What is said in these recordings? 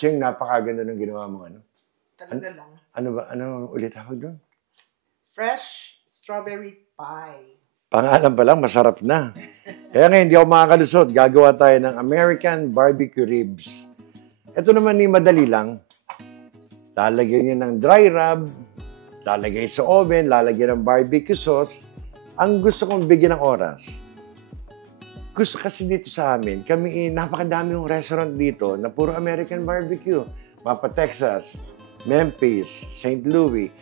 Cheng, napakaganda ng ginawa mo. Talaga lang. Ano ulit tawag doon? Fresh strawberry pie. Pangalan pa lang, masarap na. Kaya ngayon, hindi ako makakalusot. Gagawa tayo ng American barbecue ribs. Ito naman ni madali lang. Lalagyan nyo ng dry rub, lalagay sa oven, lalagyan ng barbecue sauce. Ang gusto kong bigyan ng oras. Gusto kasi dito sa amin, napakadami yung restaurant dito na puro American barbecue. Mapa Texas, Memphis, St. Louis.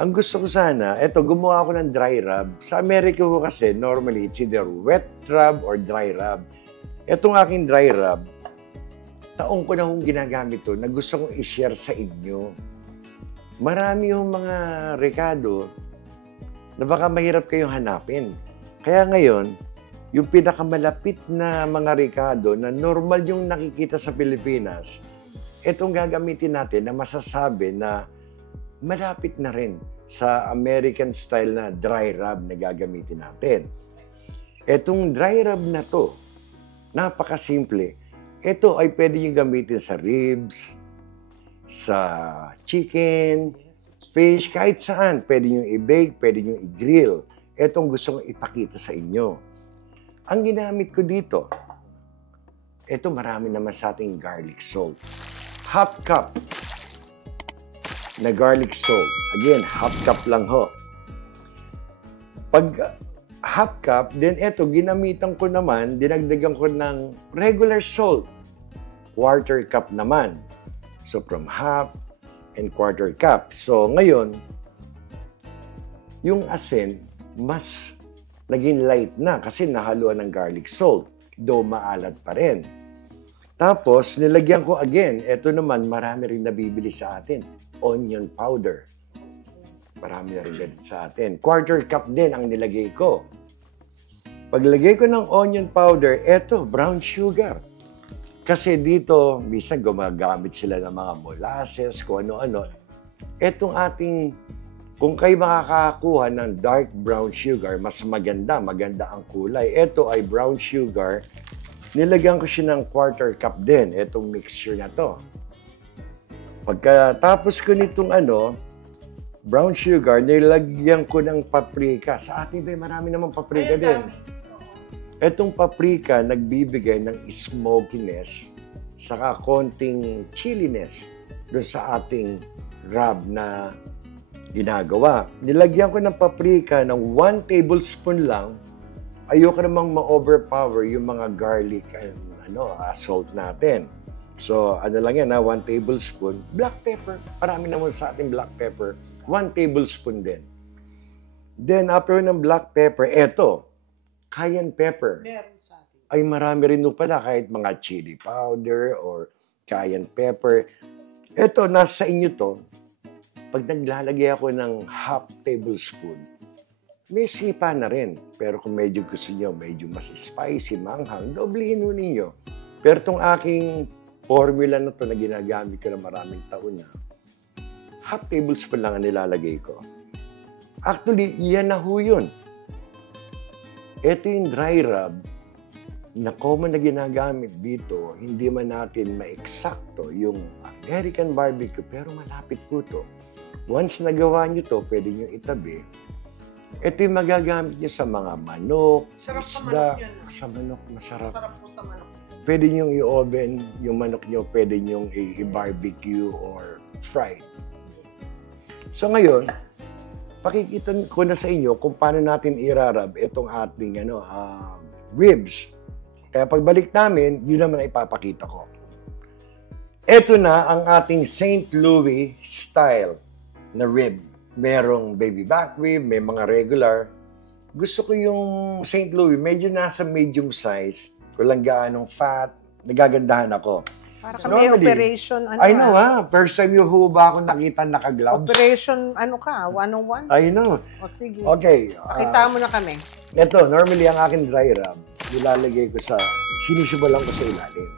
Ang gusto ko sana, gumawa ako ng dry rub. Sa Amerika ko kasi, normally, it's either wet rub or dry rub. Itong aking dry rub, taong ko na kong ginagamit to na gusto kong i-share sa inyo. Marami yung mga rekado na baka mahirap kayong hanapin. Kaya ngayon, yung pinakamalapit na mga rekado na normal yung nakikita sa Pilipinas, itong gagamitin natin na masasabi na malapit na rin sa American style na dry rub na gagamitin natin. Itong dry rub na to, napakasimple. Ito ay pwede nyo gamitin sa ribs, sa chicken, fish, kahit saan. Pwede nyo i-bake, pwede nyo i-grill. Itong gusto kong ipakita sa inyo. Ang ginamit ko dito, ito marami naman sa ating garlic salt. Half cup na garlic salt. Again, half cup lang ho. Pag half cup, then ito, ginamitan ko naman, dinagdagan ko ng regular salt. Quarter cup naman. So, from half and quarter cup. So, ngayon, yung asin, mas naging light na kasi nahaluan ng garlic salt. Though maalat pa rin. Tapos, nilagyan ko again, ito naman, marami rin nabibili sa atin. Onion powder. Marami na rin ganito sa atin. Quarter cup din ang nilagay ko. Paglagay ko ng onion powder, eto, brown sugar. Kasi dito, minsan gumagamit sila ng mga molasses, kung ano-ano. Etong ating, kung kayo makakakuha ng dark brown sugar, mas maganda ang kulay. Ito ay brown sugar. Nilagyan ko siya ng quarter cup din, etong mixture na to. Pagkatapos ko nitong brown sugar, nilagyan ko ng paprika. Sa atin ba, marami naman paprika din. Etong paprika, nagbibigay ng smokiness, saka konting chilliness doon sa ating rub na ginagawa. Nilagyan ko ng paprika ng 1 tablespoon lang. Ayoko namang ma-overpower yung mga garlic and salt natin. So, lang yan 1 tablespoon. Black pepper. Marami naman sa ating black pepper. 1 tablespoon din. Then, after ng black pepper, cayenne pepper. Meron sa atin. Ay, marami rin pala kahit mga chili powder or cayenne pepper. Ito, nasa inyo to. Pag naglalagay ako ng half tablespoon, may sipa na rin. Pero kung medyo gusto nyo, medyo mas spicy, manghang, doblehin mo ninyo. Pero itong aking formula na to na ginagamit ko na maraming taon na, half tablespoon lang ang nilalagay ko. Actually, yan na ho yun. Ito yung dry rub na common na ginagamit dito, hindi man natin ma-eksakto yung American barbecue, pero malapit po to. Once nagawa nyo to, pwede nyo itabi. Ito yung magagamit nyo sa mga manok, Sarap isda. sa manok yan. Sa manok, masarap. Sarap po sa manok. Pwede nyo i-oven yung manok nyo, pwede nyo i-barbecue or fry. So ngayon, pakikita ko na sa inyo kung paano natin irarab itong ating ribs. Kaya pagbalik namin, yun naman ay ipapakita ko. Ito na ang ating St. Louis style na rib. Merong baby back rib, may mga regular. Gusto ko yung St. Louis, medyo nasa medium size, walang gaanong fat, nagagandahan ako. Para kami operation, I know first time yung huba ako nakita naka-gloves. Operation, 101? I know. O sige. Okay. Kita mo na kami. Ito, normally ang aking dry rub, nilalagay ko sinisubalan ko sa ilalim.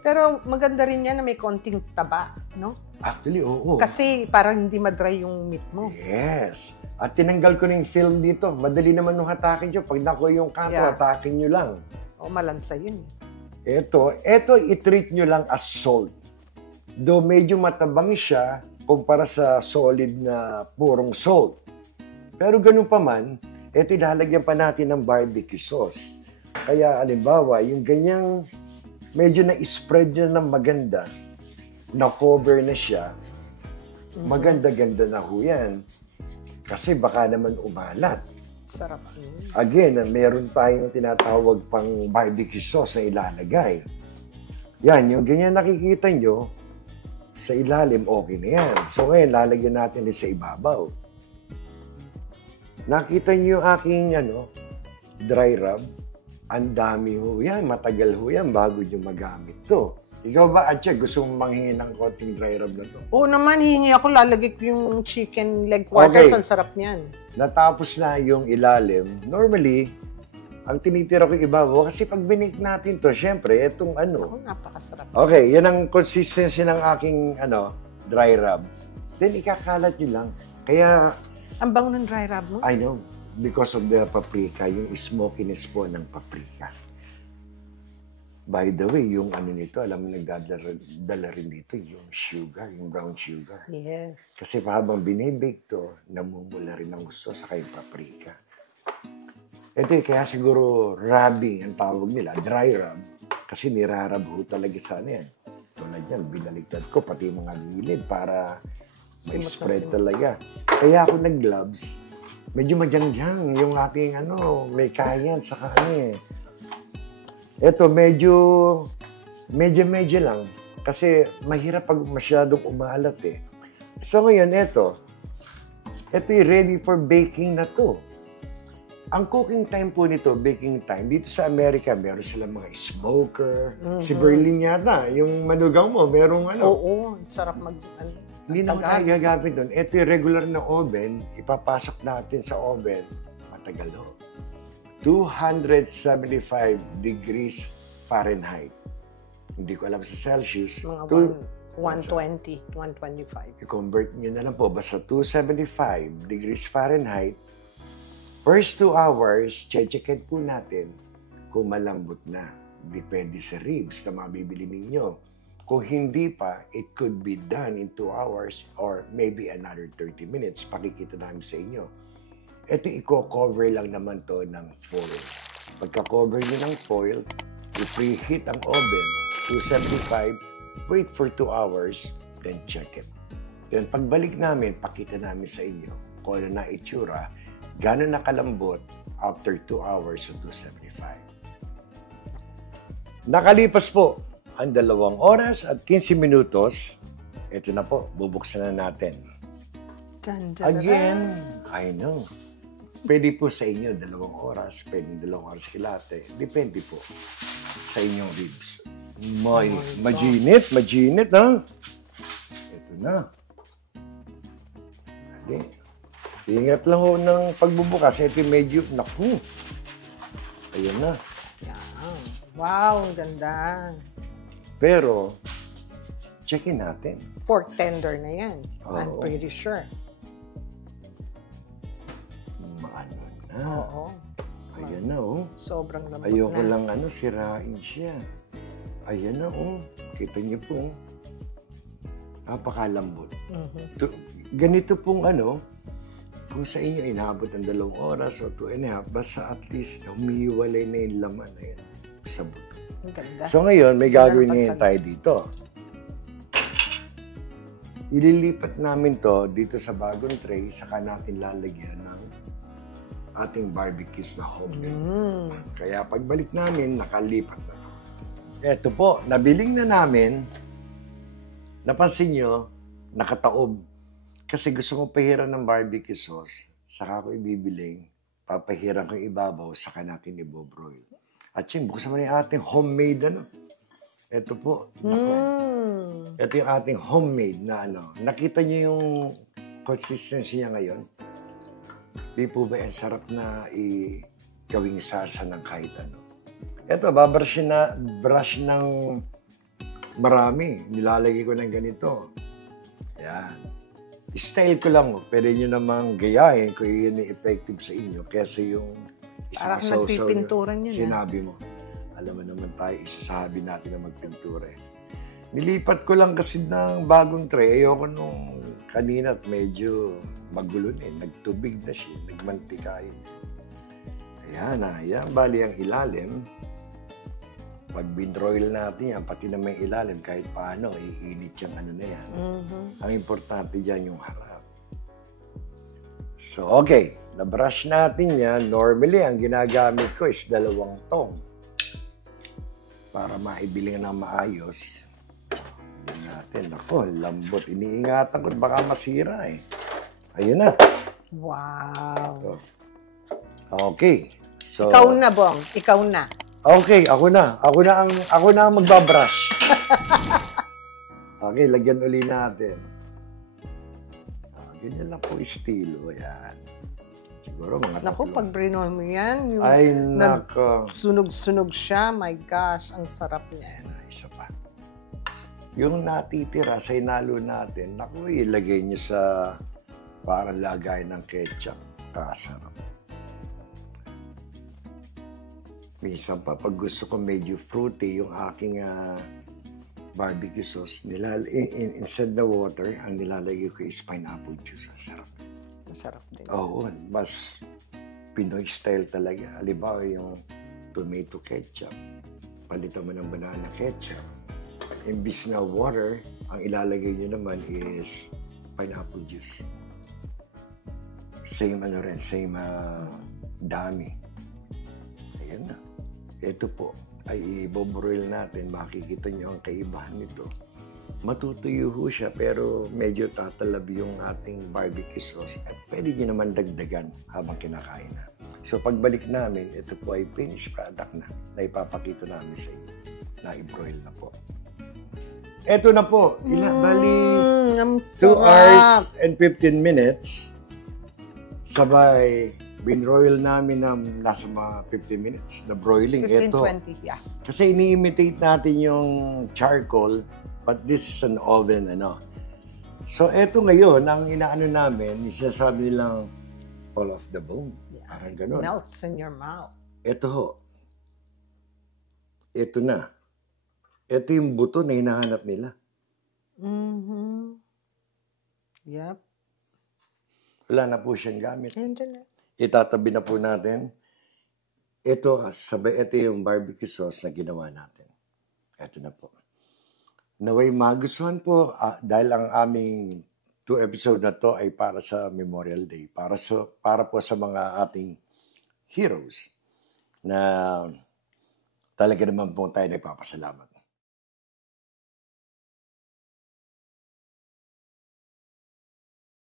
Pero maganda rin yan na may konting taba, no? Actually, oo. Kasi parang hindi ma-dry yung meat mo. Yes. At tinanggal ko na yung film dito. Madali naman nung hatakin nyo. Pag nakuha yung kanto, hatakin nyo lang. O, malansa yun. Ito, i-treat nyo lang as salt. Though medyo matabang siya kumpara sa solid na purong salt. Pero ganun pa man, ito ilalagyan pa natin ng barbecue sauce. Kaya alimbawa, yung ganyang medyo na-spread nyo ng maganda, na-cover na siya, maganda-ganda na ho yan. Kasi baka naman umalat. Sarap. Again, meron tayong tinatawag pang barbecue sauce na ilalagay. Yan, yung ganyan nakikita nyo, sa ilalim, okay na yan. So ngayon, lalagyan natin sa ibabaw. Nakita nyo yung aking dry rub? Ang dami ho yan, matagal ho yan bago nyo magamit to. Ikaw ba, Atche, gusto mong manghingi ng konting dry rub na to? Oo naman, hihingi ako, lalagay ko yung chicken leg quarters. Okay. Ang sarap niyan. Natapos na yung ilalim. Normally, ang tinitira ko ibabaw kasi pag binake natin to, syempre, itong Napakasarap. Okay, yan ang consistency ng aking dry rub. Then, ikakalat nyo lang. Kaya, Ang bango ng dry rub mo? I know, because of the paprika, yung smokiness po ng paprika. By the way, yung nito, alam mo, nagdadala rin dito yung sugar, yung brown sugar. Yes. Kasi habang binibake to, namumula rin ang gusto sa kayong paprika. Ito kaya siguro rubbing ang tawag nila, dry rub. Kasi nirarab ho talaga sana yan. Tulad yan, binaligtad ko, pati mga gilid para may spread talaga. Kaya ako nag-gloves, medyo madyang-dyang yung ating may kayan sa Ito, medyo lang. Kasi mahirap pag masyadong umalat eh. So ngayon, ito yung ready for baking na to. Ang cooking time po nito, baking time, dito sa Amerika, meron silang mga smoker. Si Berlin yata, yung manugang mo, merong Oo, sarap Hindi na tayo gagamit doon. Ito yung regular na oven, ipapasok natin sa oven, matagal ho. 275 degrees Fahrenheit. Hindi ko alam sa Celsius. Mga 120, 125. I-convert nyo na lang po. Basta 275 degrees Fahrenheit. First 2 hours, checkin po natin kung malambot na. Depende sa ribs na mabibili ninyo. Kung hindi pa, it could be done in 2 hours or maybe another 30 minutes. Pakikita namin sa inyo. Ito, i-cover lang naman to ng foil. Pagka-cover nyo ng foil, i-preheat ang oven, 275, wait for 2 hours, then check it. Then pagbalik namin, pakita namin sa inyo kung ano na itsura, gano'n nakalambot after 2 hours of 275. Nakalipas po ang 2 oras at 15 minutos. Ito na po, bubuksan na natin. Again, I know. Pwede po sa inyo 2 oras, pwede 2 oras kilate. Depende po sa inyong ribs. Majinit, ha? Ito na. Okay. Ingat lang ho ng pagbubukas. Ito medyo, naku. Ayan na. Yan. Wow, ganda. Pero, checkin natin. Pork tender na yan. I'm Oo. pretty sure. Maano na. Oo. Ayan na, oh. Sobrang lambot Ayoko na. lang sirain siya. Ayan na, oh. Kita niyo po, oh. Napakalambot. Ganito pong kung sa inyo inabot ng 2 oras o 2.5, basta at least humiwalay na yung laman na yan sa buto. Ang ganda. So ngayon, may gagawin ngayon tayo dito. Ililipat namin to dito sa bagong tray, saka natin lalagyan ng ating barbecues na homemade. Kaya pagbalik namin, nakalipat na to. Eto po, nabiling na namin. Napansin nyo, nakataob. Kasi gusto kong pahiran ng barbecue sauce, saka ko ibibiling, papahiran ko yung ibabaw, saka natin ibobroil. At yun, buksan mo na yung ating homemade Ito po. Ito yung ating homemade na Nakita nyo yung consistency niya ngayon? Di po ba yan sarap na gawing sarsa ng kahit ano? Ito, babrush ng marami. Nilalagay ko ng ganito. Yan. Style ko lang. Pwede nyo namang gayahin kung yun yung effective sa inyo. Kesa yung parang nagpipinturan yun. Sinabi mo. Alam mo naman tayo, isasabi natin na magpintura. Nilipat ko lang kasi ng bagong tray. Ayoko nung kanina at medyo magulo na eh. Nagtubig na siya, nagmantikain. Ayan. Bali ang ilalim. Pag binroil natin yan, pati na may ilalim, kahit paano, iinit yung ano na yan. Ang importante dyan yung harap. So, okay. Na-brush natin yan. Normally, ang ginagamit ko is 2 tong para maibiling na maayos. Hindi natin. Ako, lambot. Iniingatan ko, baka masira eh. Ayun na. Wow. Okay. So, Ikaw na, Bong. Ikaw na. okay, ako na. Ako na ang magbabrush. Okay, lagyan uli natin. Ganyan lang po estilo. Ayan. Siguro mga Naku, tatlo. pag brinon mo yan, yung Ay, nako. sunog-sunog siya, my gosh, ang sarap niya. Ayan na, isa pa. Yung natitira sa inalo natin, naku, ilagay niyo sa parang lagay ng ketchup. Kasarap. Minsan pa, pag gusto ko medyo fruity, yung aking barbecue sauce, instead na water, ang nilalagay ko is pineapple juice. Ang sarap. Masarap din. Oo, mas Pinoy style talaga. Halimbawa, yung tomato ketchup, palitan mo ng banana ketchup. Imbis na water, ang ilalagay nyo naman is pineapple juice. Same dami. Ayan na. Ito po ay i-boil natin. Makikita nyo ang kaibahan nito. Matutuyo ho siya pero medyo tatalab yung ating barbecue sauce at pwede nyo naman dagdagan habang kinakain na. So pagbalik namin, ito po ay finished product na ipapakita namin sa inyo na i-broil na po. Ito na po. Bali 2 hours and 15 minutes. Sabay binroil namin ng nasa mga 50 minutes na broiling. 15-20, yeah. Kasi ini-imitate natin yung charcoal, but this is an oven, So, eto ngayon, ang inaano namin, isasabi nilang fall off the bone. Parang ganun. Melts in your mouth. Eto ho. Eto na. Eto yung buto na hinahanap nila. Yep. Wala na po siyang gamit. Andyan na. Itatabi na po natin. Ito yung barbecue sauce na ginawa natin. Ito na po. Naway magustuhan po dahil ang aming 2 episode na to ay para sa Memorial Day. Para po sa mga ating heroes na talaga naman po tayo nagpapasalamat.